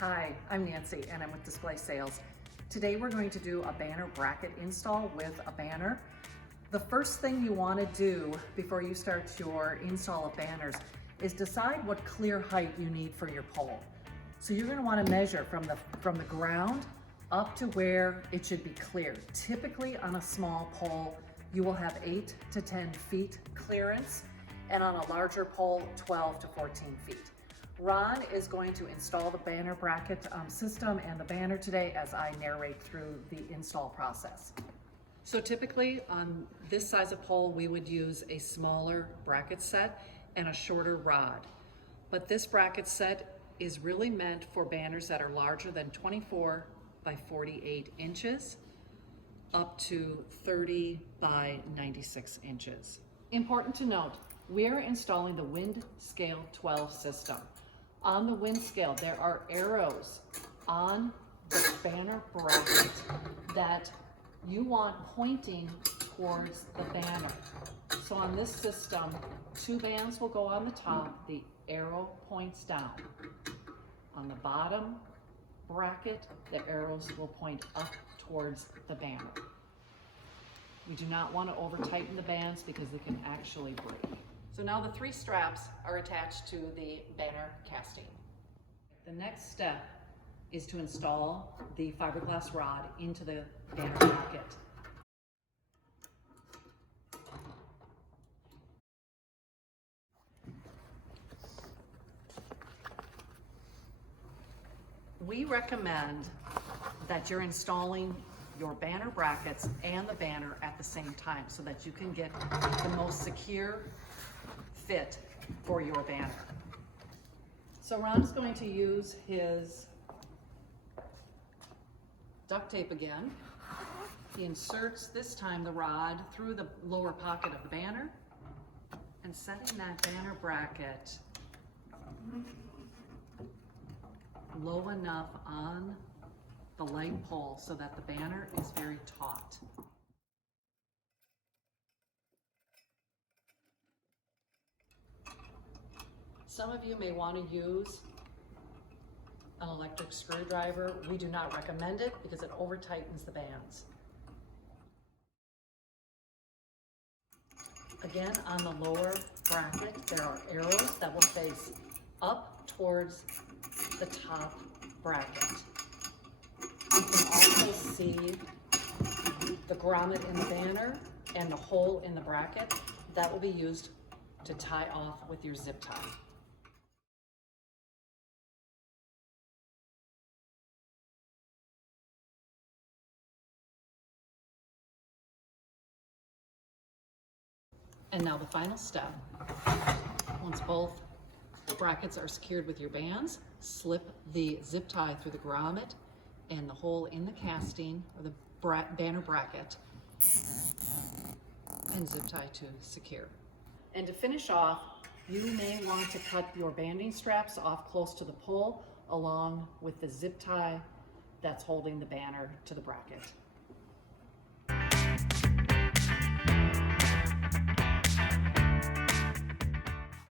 Hi, I'm Nancy and I'm with Display Sales. Today we're going to do a banner bracket install with a banner. The first thing you want to do before you start your install of banners is decide what clear height you need for your pole. So you're going to want to measure from the ground up to where it should be clear. Typically on a small pole you will have 8 to 10 feet clearance, and on a larger pole 12 to 14 feet. Ron is going to install the banner bracket system and the banner today as I narrate through the install process. So typically on this size of pole, we would use a smaller bracket set and a shorter rod. But this bracket set is really meant for banners that are larger than 24 by 48 inches up to 30 by 96 inches. Important to note, we're installing the Windscale 12 system. On the Windscale, there are arrows on the banner bracket that you want pointing towards the banner. So on this system, 2 bands will go on the top, the arrow points down. On the bottom bracket, the arrows will point up towards the banner. We do not want to over tighten the bands because they can actually break. So now the 3 straps are attached to the banner casting. The next step is to install the fiberglass rod into the banner bracket. We recommend that you're installing your banner brackets and the banner at the same time so that you can get the most secure fit for your banner. So Ron's going to use his duct tape again. He inserts this time the rod through the lower pocket of the banner and setting that banner bracket low enough on the light pole so that the banner is very taut. Some of you may want to use an electric screwdriver. We do not recommend it because it over tightens the bands. Again, on the lower bracket, there are arrows that will face up towards the top bracket. You can also see the grommet in the banner and the hole in the bracket that will be used to tie off with your zip tie. And now the final step. Once both brackets are secured with your bands, slip the zip tie through the grommet and the hole in the casting or the banner bracket and zip tie to secure. And to finish off, you may want to cut your banding straps off close to the pole along with the zip tie that's holding the banner to the bracket.